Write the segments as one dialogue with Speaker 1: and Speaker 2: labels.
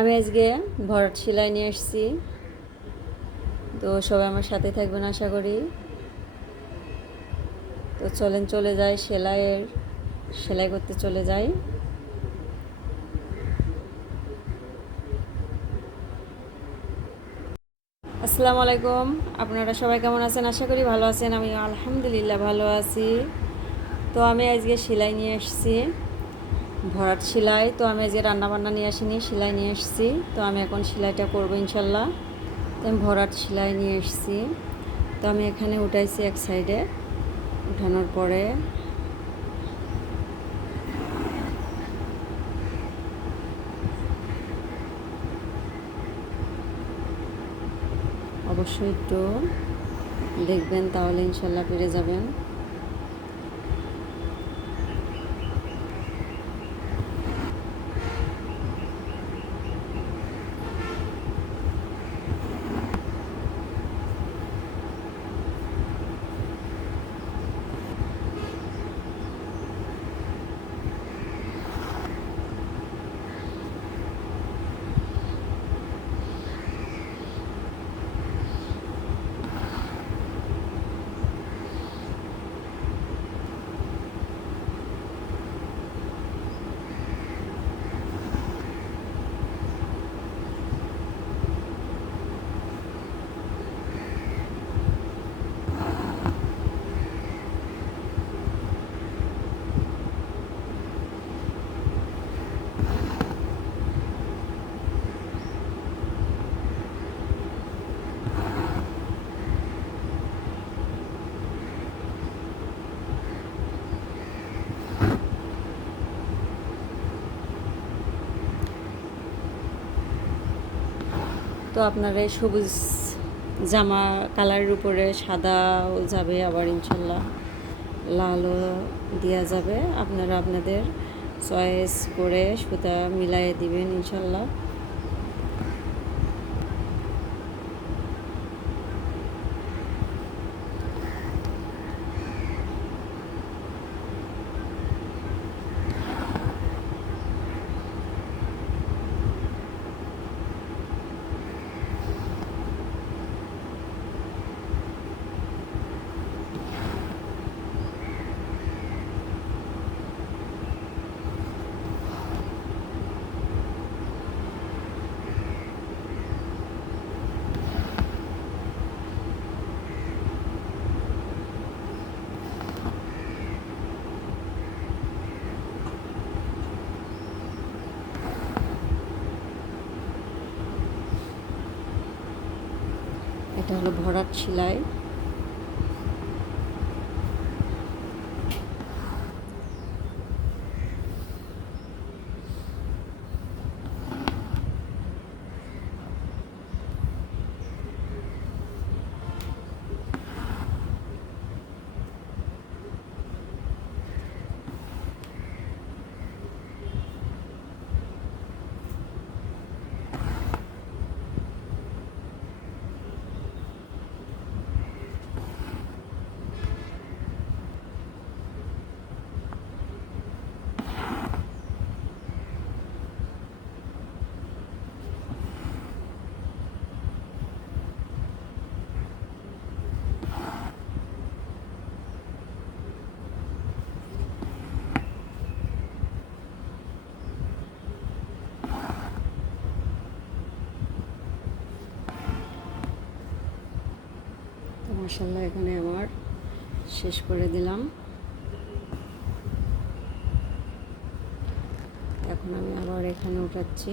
Speaker 1: আমি আজকে ভরত সেলাই নিয়ে এসেছি তো সবাই আমার সাথে থাকবেন আশা করি। তো চলেন, চলে যাই সেলাইয়ের, সেলাই করতে চলে যাই। আসসালামু আলাইকুম, আপনারা সবাই কেমন আছেন? আশা করি ভালো আছেন আমি আলহামদুলিল্লাহ ভালো আছি। তো আমি আজকে সেলাই নিয়ে এসেছি ভরাট সেলাই তো আমি আজকে রান্নাবান্না নিয়ে আসিনি, সেলাই নিয়ে এসেছি তো আমি এখন সেলাইটা করব ইনশাল্লাহ। তো আমি ভরাট সেলাই নিয়ে এসেছি তো আমি এখানে উঠাইছি এক সাইডে। উঠানোর পরে অবশ্যই একটু দেখবেন, তাহলে ইনশাল্লাহ পেরে যাবেন। তো আপনারা সবুজ জামা কালারের উপরে সাদাও যাবে আবার ইনশাল্লাহ। লালও দেওয়া যাবে। আপনারা আপনাদের চয়েস করে সুতা মিলাই দিবেন ইনশাল্লাহ। হলো ভরাট সেলাই তো মাসাল্লাহ এখানে আমার শেষ করে দিলাম। এখন আমি আবার এখানে উঠাচ্ছি।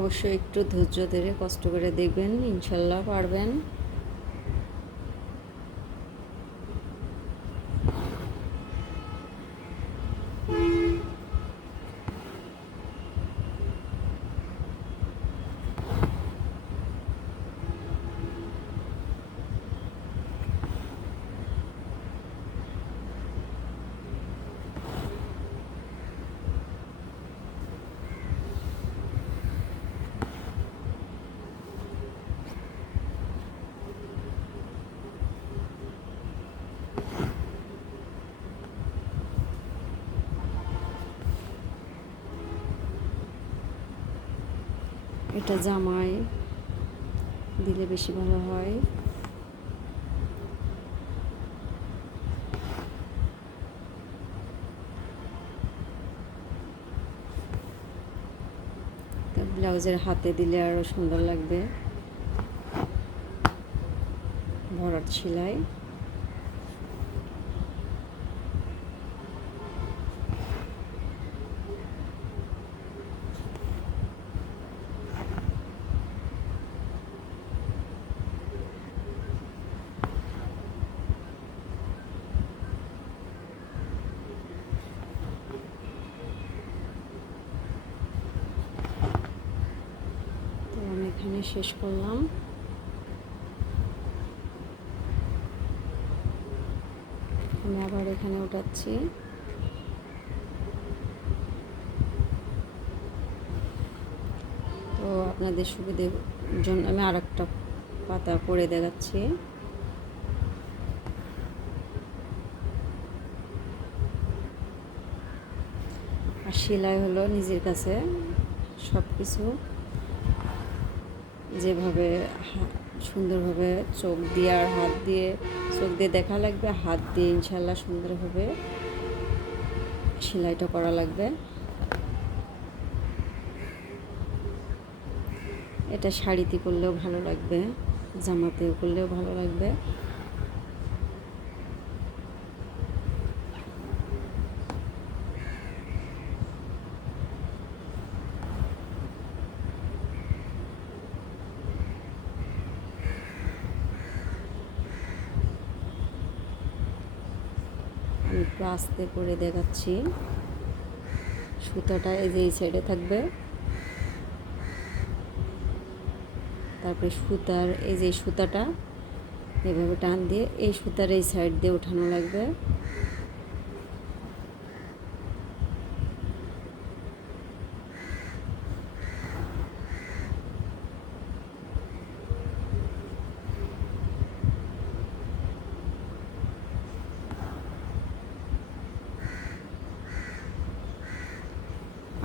Speaker 1: অবশ্যই একটু ধৈর্য ধরে কষ্ট করে দেখবেন ইনশাল্লাহ পারবেন। এটা জামাই দিলে বেশি ভালো হয়। ব্লাউজের হাতে দিলে আরও সুন্দর লাগবে। ভরাট সেলাই তো আমি এখানে শেষ করলাম। আমি আবার এখানে উঠাচ্ছি। তো আপনাদের সুবিধের জন্য আমি আর একটা পাতা করে দেখাচ্ছি। আর সেলাই হলো নিজের কাছে সব কিছু যেভাবে সুন্দরভাবে চোখ দিয়ে আর হাত দিয়ে, চোখ দিয়ে দেখা লাগবে, হাত দিয়ে ইনশাল্লাহ সুন্দরভাবে সেলাইটা করা লাগবে। এটা শাড়িতে করলেও ভালো লাগবে, জামাতেও করলেও ভালো লাগবে আমি একটু আস্তে করে দেখাচ্ছি। সুতাটা এই যে এই সাইডে থাকবে। তারপরে সুতার, এই যে সুতাটা, এভাবে টান দিয়ে এই সুতার এই সাইড দিয়ে ওঠানো লাগবে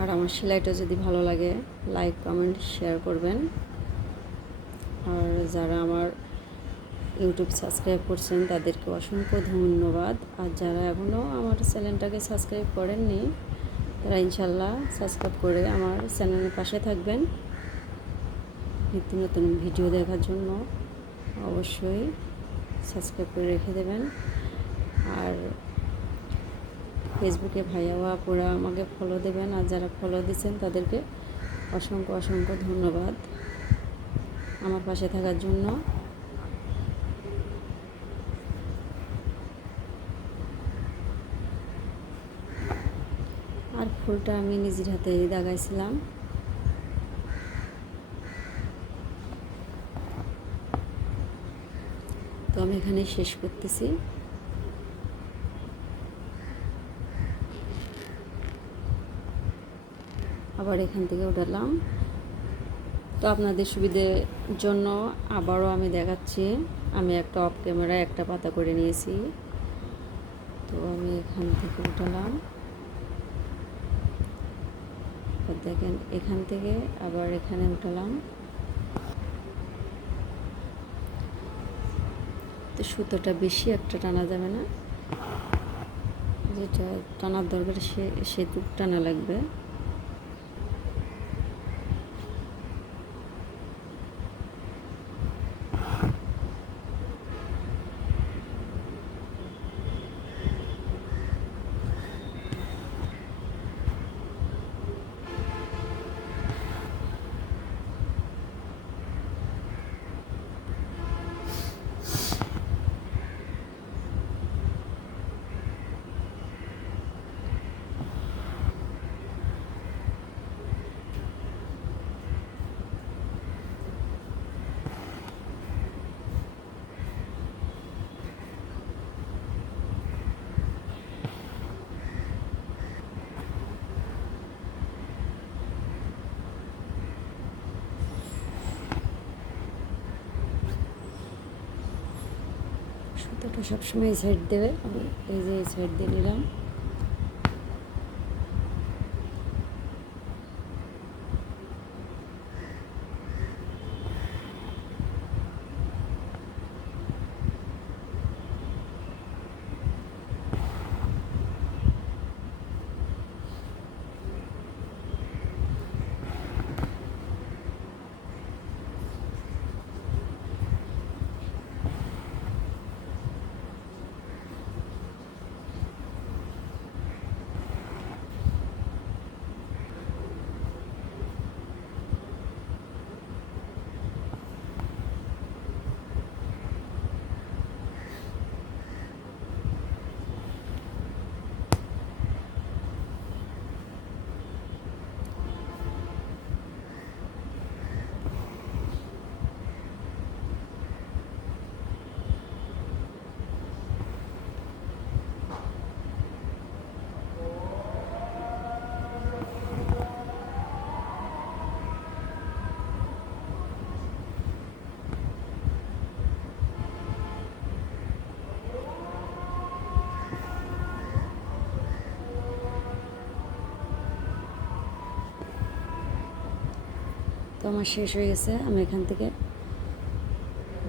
Speaker 1: আর আমার সেলাইটা যদি ভালো লাগে লাইক কমেন্ট শেয়ার করবেন। আর যারা আমার ইউটিউব সাবস্ক্রাইব করছেন, তাদেরকে অসংখ্য ধন্যবাদ। আর যারা এখনও আমার চ্যানেলটাকে সাবস্ক্রাইব করেননি, তারা ইনশাল্লাহ সাবস্ক্রাইব করে আমার চ্যানেলের পাশে থাকবেন। নিত্য নতুন ভিডিও দেখার জন্য অবশ্যই সাবস্ক্রাইব করে রেখে দেবেন। আর ফেসবুকে ভাইয়া আপুরা আমাকে ফলো দেবেন আর যারা ফলো দিচ্ছেন তাদেরকে অসংখ্য অসংখ্য ধন্যবাদ আমার পাশে থাকার জন্য। আর ফুলটা আমি নিজের হাতে দাগাইছিলাম তো আমি এখানে শেষ করতেছি। আবার এখান থেকে উঠালাম। তো আপনাদের সুবিধের জন্য আবারও আমি দেখাচ্ছি। আমি একটা অফ ক্যামেরায় একটা পাতা করে নিয়েছি। তো আমি এখান থেকে উঠালাম। দেখেন, এখান থেকে আবার এখানে উঠালাম। তো সুতোটা বেশি একটা টানা যাবে না। যেটা টানার দরকার সে সেটুক টানা লাগবে সুতোটা সবসময় সাইড দেবে। আমি এই যে সাইড দিয়ে নিলাম। তো আমার শেষ হয়ে গেছে। আমি এখান থেকে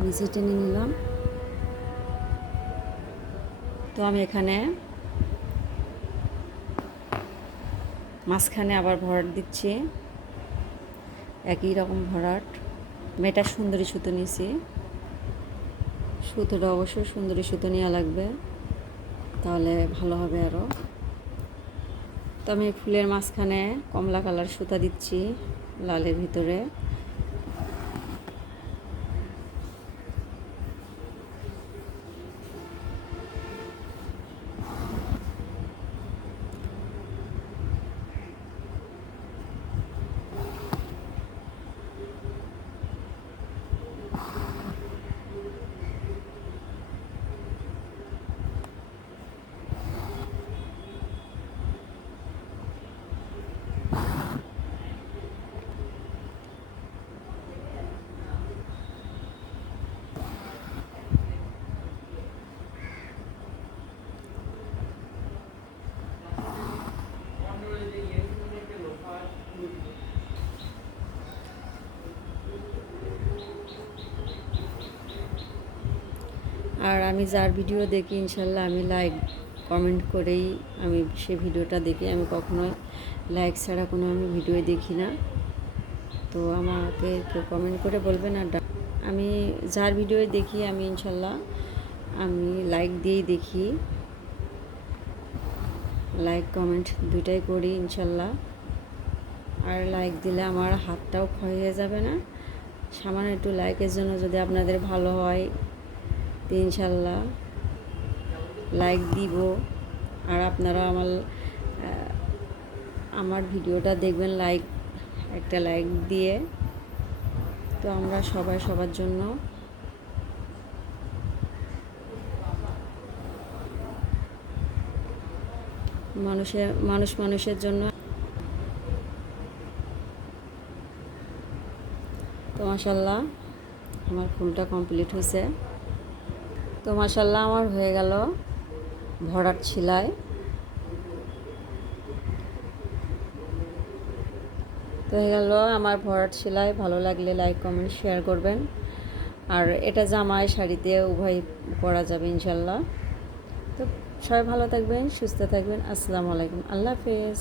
Speaker 1: নিচে টেনে নিলাম। তো আমি এখানে মাঝখানে আবার ভরাট দিচ্ছি। একই রকম ভরাট। মেয়েটা সুন্দরী সুতো নিয়েছি। সুতোটা অবশ্যই সুন্দরী সুতো নেওয়া লাগবে। তাহলে ভালো হবে আরও তো আমি ফুলের মাঝখানে কমলা কালার সুতা দিচ্ছি। লালের ভিতরে। আর আমি যার ভিডিও দেখি, ইনশাল্লাহ আমি লাইক কমেন্ট করেই আমি সে ভিডিওটা দেখি। আমি কখনোই লাইক ছাড়া কোনো আমি ভিডিও দেখি না। তো আমাকে কেউ কমেন্ট করে বলবেন আর আমি যার ভিডিও দেখি, আমি ইনশাল্লাহ আমি লাইক দিয়েই দেখি। লাইক কমেন্ট দুইটাই করি ইনশাল্লাহ। আর লাইক দিলে আমার হাতটাও ক্ষয় হয়ে যাবে না। সামান্য একটু লাইকের জন্য যদি আপনাদের ভালো হয় ইনশাল্লাহ লাইক দিব আর আপনারা আমার আমার ভিডিওটা দেখবেন লাইক, একটা লাইক দিয়ে। তো আমরা সবাই সবার জন্য মানুষের মানুষ মানুষের জন্য তো মাসাল্লাহ আমার ফুলটা কমপ্লিট হয়েছে। তো মাসাল্লাহ আমার হয়ে গেল ভরাট ছিলাই তো হয়ে গেল আমার ভরাট সেলাই, ভালো লাগলে লাইক কমেন্ট শেয়ার করবেন। আর এটা জামায় শাড়িতে উভয় পরা যাবে ইনশাল্লাহ তো সবাই ভালো থাকবেন, সুস্থ থাকবেন, আসসালামু আলাইকুম, আল্লাহ হাফেজ।